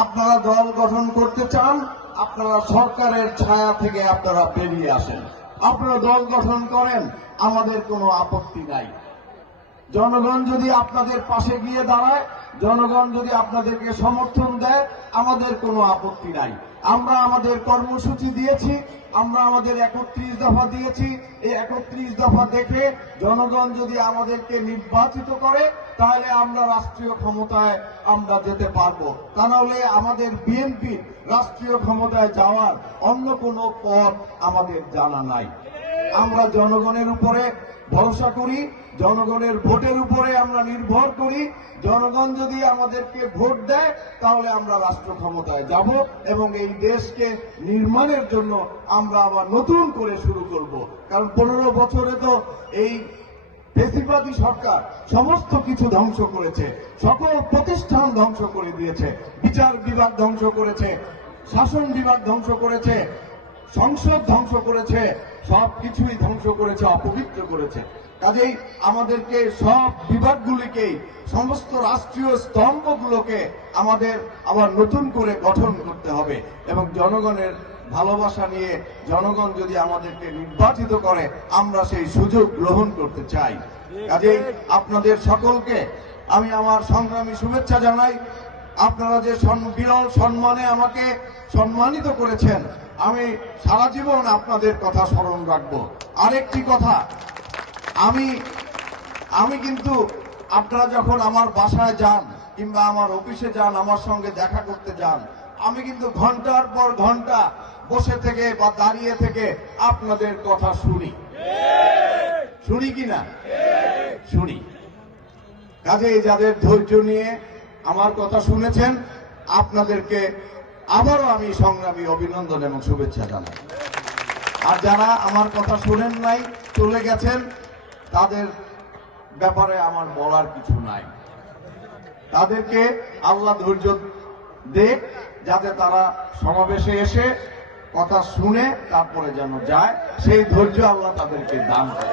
আপনারা দল গঠন করতে চান, আপনারা সরকারের ছায়া থেকে আপনারা বেরিয়ে আসেন। আপনারা দল গঠন করেন, আমাদের কোনো আপত্তি নাই। জনগণ যদি আপনাদের পাশে গিয়ে দাঁড়ায় জনগণ যদি আপনাদেরকে সমর্থন দেয়, আমাদের কোনো আপত্তি নাই। আমরা আমাদের কর্মসূচি দিয়েছি, আমরা আমাদের একত্রিশ দফা দিয়েছি। এই একত্রিশ দফা দেখে জনগণ যদি আমাদেরকে নির্বাচিত করে, তাহলে আমরা রাষ্ট্রীয় ক্ষমতায় আমরা যেতে পারব। তা নাহলে আমাদের বিএনপি রাষ্ট্রীয় ক্ষমতায় যাওয়ার অন্য কোনো পথ আমাদের জানা নাই। আমরা জনগণের উপরে ভরসা করি, জনগণের ভোটের উপরে আমরা নির্ভর করি। জনগণ যদি আমাদেরকে ভোট দেয়, তাহলে আমরা রাষ্ট্র ক্ষমতায় যাব এবং এই দেশকে নির্মাণের জন্য আমরা আবার নতুন করে শুরু করব। কারণ পনেরো বছরে তো এই বেশিরভাগই সরকার সমস্ত কিছু ধ্বংস করেছে, সকল প্রতিষ্ঠান ধ্বংস করে দিয়েছে, বিচার বিভাগ ধ্বংস করেছে, শাসন বিভাগ ধ্বংস করেছে সংসদ ধ্বংস করেছে সব কিছুই ধ্বংস করেছে, অপবিত্র করেছে। কাজেই আমাদেরকে সব বিভাগগুলিকেই সমস্ত রাষ্ট্রীয় স্তম্ভগুলোকে আমাদের আবার নতুন করে গঠন করতে হবে এবং জনগণের ভালোবাসা নিয়ে জনগণ যদি আমাদেরকে নির্বাচিত করে, আমরা সেই সুযোগ গ্রহণ করতে চাই। কাজেই আপনাদের সকলকে আমি আমার সংগ্রামী শুভেচ্ছা জানাই। আপনারা যে বিরল সম্মানে আমাকে সম্মানিত করেছেন আমি সারা জীবন আপনাদের কথা স্মরণ রাখব। আরেকটি কথা আমি আমি কিন্তু আপনারা যখন আমার বাসায় যান কিংবা আমার অফিসে যান আমার সঙ্গে দেখা করতে যান আমি কিন্তু ঘণ্টার পর ঘণ্টা বসে থেকে বা দাঁড়িয়ে থেকে আপনাদের কথা শুনি। শুনি কি না? শুনি। কাজেই যাদের ধৈর্য নিয়ে আমার কথা শুনেছেন, আপনাদেরকে আবারও আমি সংগ্রামী অভিনন্দন এবং শুভেচ্ছা জানাই। আর যারা আমার কথা শুনেন নাই, চলে গেছেন, তাদের ব্যাপারে আমার বলার কিছু নাই। তাদেরকে আল্লাহ ধৈর্য দেখ যাতে তারা সমাবেশে এসে কথা শুনে তারপরে যেন যায়, সেই ধৈর্য আল্লাহ তাদেরকে দান করে।